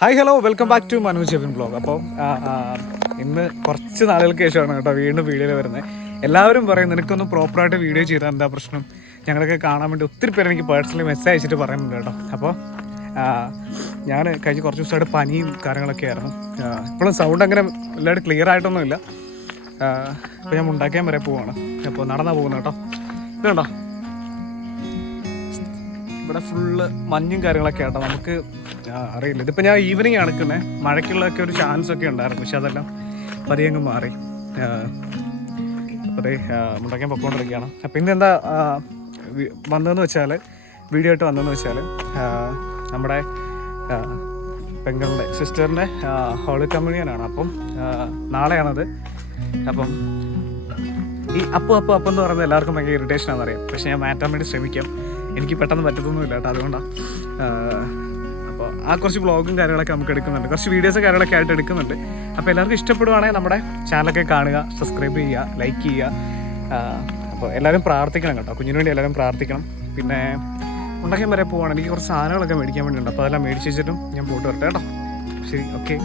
Hi hello welcome back to Manu Jevin blog. അപ്പോൾ ഇന്ന് കുറച്ച് നാളുകൾക്ക് ശേഷമാണ് കേട്ടോ വീണ്ടും വീഡിയോയിൽ വരുന്നത്. എല്ലാവരും പറയും നിനക്കൊന്ന് പ്രോപ്പറായിട്ട് വീഡിയോ ചെയ്താൽ എന്താ പ്രശ്നം, ഞങ്ങളൊക്കെ കാണാൻ വേണ്ടി ഒത്തിരി പേര് എനിക്ക് പേഴ്സണലി മെസ്സേജ് അയച്ചിട്ട് പറയുന്നുണ്ട് കേട്ടോ. അപ്പോൾ ഞാൻ കഴിഞ്ഞ് കുറച്ച് ദിവസമായിട്ട് പനിയും കാര്യങ്ങളൊക്കെ ആയിരുന്നു. ഇപ്പോഴും സൗണ്ട് അങ്ങനെ എല്ലാവരും ക്ലിയർ ആയിട്ടൊന്നുമില്ല. ഇപ്പോൾ ഞാൻ ഉണ്ടാക്കാൻ വരെ പോവാണ്. അപ്പോൾ നടന്നാ പോകുന്നത് കേട്ടോ. ഇതുണ്ടോ ഇവിടെ ഫുള്ള് മഞ്ഞും കാര്യങ്ങളൊക്കെ ആട്ടോ. നമുക്ക് അറിയില്ല, ഇതിപ്പോൾ ഞാൻ ഈവനിങ് നടക്കുന്നത്. മഴയ്ക്കുള്ളൊക്കെ ഒരു ചാൻസ് ഒക്കെ ഉണ്ടായിരുന്നു, പക്ഷെ അതെല്ലാം പതിയങ്ങ് മാറി. അപ്പോൾ അതേ മുണ്ടക്കാൻ പൊക്കോണ്ടിരിക്കുകയാണ്. അപ്പോൾ ഇന്ന് എന്താ വന്നതെന്ന് വെച്ചാൽ, വീഡിയോ ആയിട്ട് വന്നതെന്ന് വെച്ചാൽ, നമ്മുടെ പെങ്ങളുടെ സിസ്റ്ററിൻ്റെ ഹോളി കമ്മ്യൂണിയനാണ്. അപ്പം നാളെയാണത്. അപ്പം ഈ അപ്പം എന്ന് പറയുന്നത് എല്ലാവർക്കും ഭയങ്കര ഇറിറ്റേഷൻ ആണെന്നറിയാം, പക്ഷേ ഞാൻ മാറ്റാൻ വേണ്ടി ശ്രമിക്കാം. എനിക്ക് പെട്ടെന്ന് പറ്റത്തൊന്നുമില്ല കേട്ടോ, അതുകൊണ്ടാണ്. അപ്പോൾ ആ കുറച്ച് വ്ളോഗും കാര്യങ്ങളൊക്കെ നമുക്ക് എടുക്കുന്നുണ്ട്, കുറച്ച് വീഡിയോസും കാര്യങ്ങളൊക്കെ ആയിട്ട് എടുക്കുന്നുണ്ട്. അപ്പോൾ എല്ലാവർക്കും ഇഷ്ടപ്പെടുവാണെങ്കിൽ നമ്മുടെ ചാനലൊക്കെ കാണുക, സബ്സ്ക്രൈബ് ചെയ്യുക, ലൈക്ക് ചെയ്യുക. അപ്പോൾ എല്ലാവരും പ്രാർത്ഥിക്കണം കേട്ടോ, കുഞ്ഞിന് വേണ്ടി എല്ലാവരും പ്രാർത്ഥിക്കണം. പിന്നെ ഉണ്ടാക്കാൻ വരെ പോവാണ്. എനിക്ക് കുറച്ച് സാധനങ്ങളൊക്കെ മേടിക്കാൻ വേണ്ടിയുണ്ട്. അപ്പോൾ അതെല്ലാം മേടിച്ച് വെച്ചിട്ടും ഞാൻ പോയിട്ട് വരട്ടെ കേട്ടോ. ശരി, ഓക്കെ.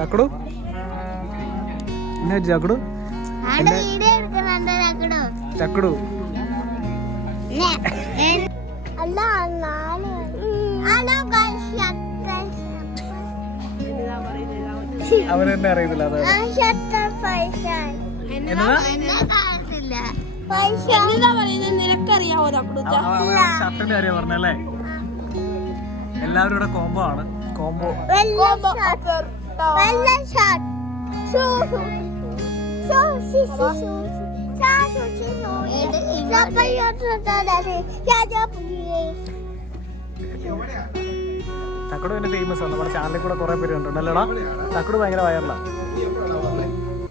തക്കടു എന്നാ ചക്കടു തക്കടു അവനെന്നെ അറിയത്തില്ല. ഷർട്ടിന്റെ കാര്യം പറഞ്ഞല്ലേ. എല്ലാവരും ഇവിടെ കോംബോ ആണ്. കോംബോ തക്കടു പിന്നെ ഫേമസ് ആണ്. നമ്മുടെ ചാനലിൽ കൂടെ കുറെ പേര് കണ്ടിട്ടുണ്ടല്ലോടാ. തക്കടു ഭയങ്കര വൈറലാണ്.